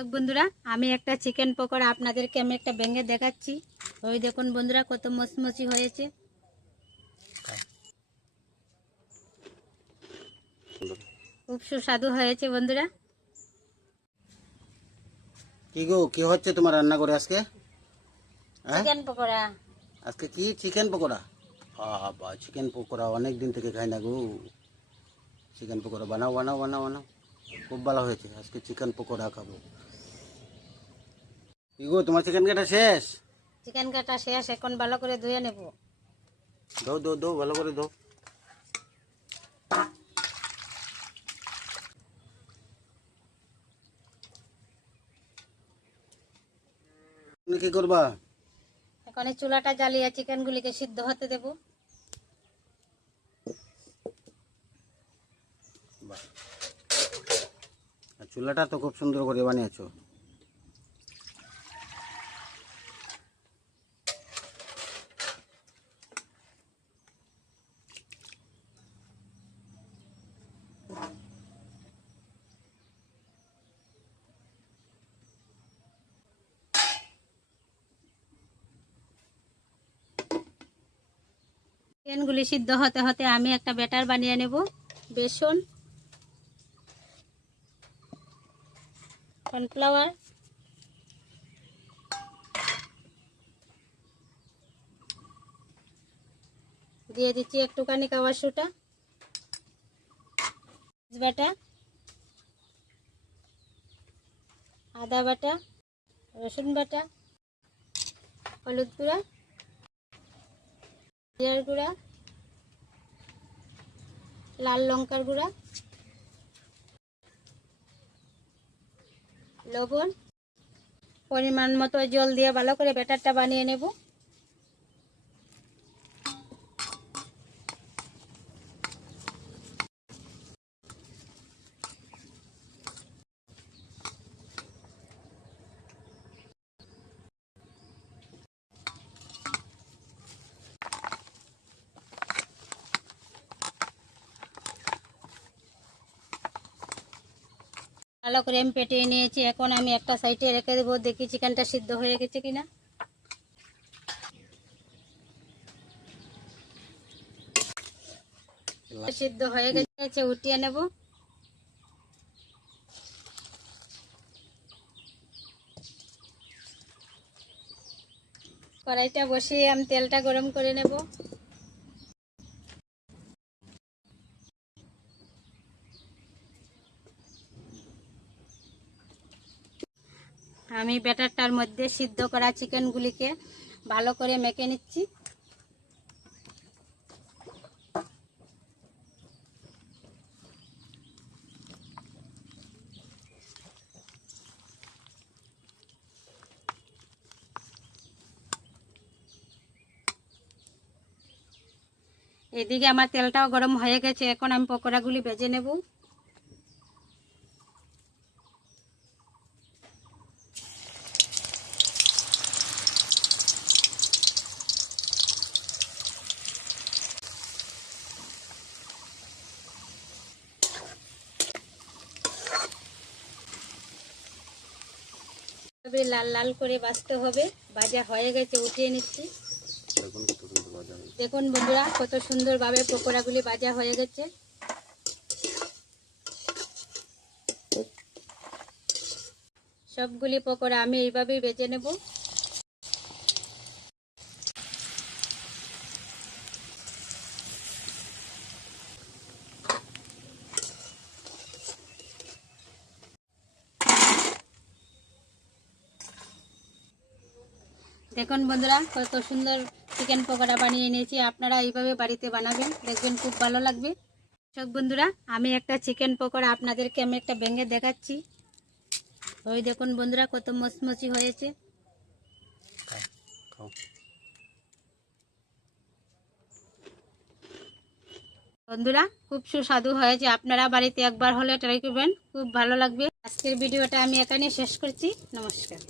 সব বন্ধুরা আমি একটা চিকেন পকোড়া আপনাদেরকে আমি একটা ভেঙে দেখাচ্ছি। ওই দেখুন বন্ধুরা কত মচমচি হয়েছে। খুব সুস্বাদু হয়েছে বন্ধুরা। কি গো, কি হচ্ছে তোমার রান্না করে আজকে? চিকেন পকোড়া। আজকে কি চিকেন পকোড়া? বাবা, চিকেন পকোড়া অনেক দিন থেকে খাই না গো। চিকেন পকোড়া বানাও বানাও বানাও বানাও, খুব ভালো হয়েছে। আজকে চিকেন পকোড়া খাবো। কি গো, তোমার চিকেন কাটা শেষ? চিকেন কাটা শেষ, এখন ভালো করে ধুয়ে নেব। দো দো দো, ভালো করে দো। তুমি কি করবা? এখন এই চুলাটা জ্বালিয়ে চিকেনগুলিকে সিদ্ধ হতে দেব। বাহ, আর চুলাটা তো খুব সুন্দর করে বানিয়েছো। চিকেনগুলি সিদ্ধ হতে হতে আমি একটা ব্যাটার বানিয়ে নেব। বেসন, কর্নফ্লাওয়ার, দিয়ে দিচ্ছি একটুখানি কাওয়া সোডা, বাটা, আদা বাটা, রসুন বাটা, হলুদ গুঁড়া, জিরার গুঁড়া, লাল লঙ্কার গুঁড়া, লবণ, পরিমাণ মতো জল দিয়ে ভালো করে ব্যাটারটা বানিয়ে নেব। ভালো করে আমি পেটিয়ে নিয়েছি। এখন আমি একটা সাইডে রেখে দেবো, দেখি চিকেনটা সিদ্ধ হয়ে গেছে কিনা। সিদ্ধ হয়ে গেছে, উঠিয়ে নেব। কড়াইটা বসিয়ে আমি তেলটা গরম করে নেব। আমি ব্যাটারটার মধ্যে সিদ্ধ করা চিকেনগুলিকে ভালো করে মেখে নিচ্ছি। এদিকে আমার তেলটাও গরম হয়ে গেছে, এখন আমি পকোড়াগুলি ভেজে নেব। লাল লাল করে ভাজতে হবে। ভাজা হয়ে গেছে, উঠিয়ে নিচ্ছি। দেখুন বন্ধুরা কত সুন্দরভাবে পকোড়াগুলি ভাজা হয়ে গেছে। সবগুলি পকোড়া আমি এইভাবেই ভেজে নেব। দেখুন বন্ধুরা কত সুন্দর চিকেন পকোড়া বানিয়ে নিয়েছি। আপনারা এইভাবে বাড়িতে বানাবেন, দেখবেন খুব ভালো লাগবে। সব বন্ধুরা আমি একটা চিকেন পকোড়া আপনাদেরকে আমি একটা ভেঙে দেখাচ্ছি। ওই দেখুন বন্ধুরা কত মচমচি হয়েছে। বন্ধুরা খুব সুস্বাদু হয়েছে, আপনারা বাড়িতে একবার হলে ট্রাই করবেন, খুব ভালো লাগবে। আজকের ভিডিওটা আমি এখানে শেষ করছি। নমস্কার।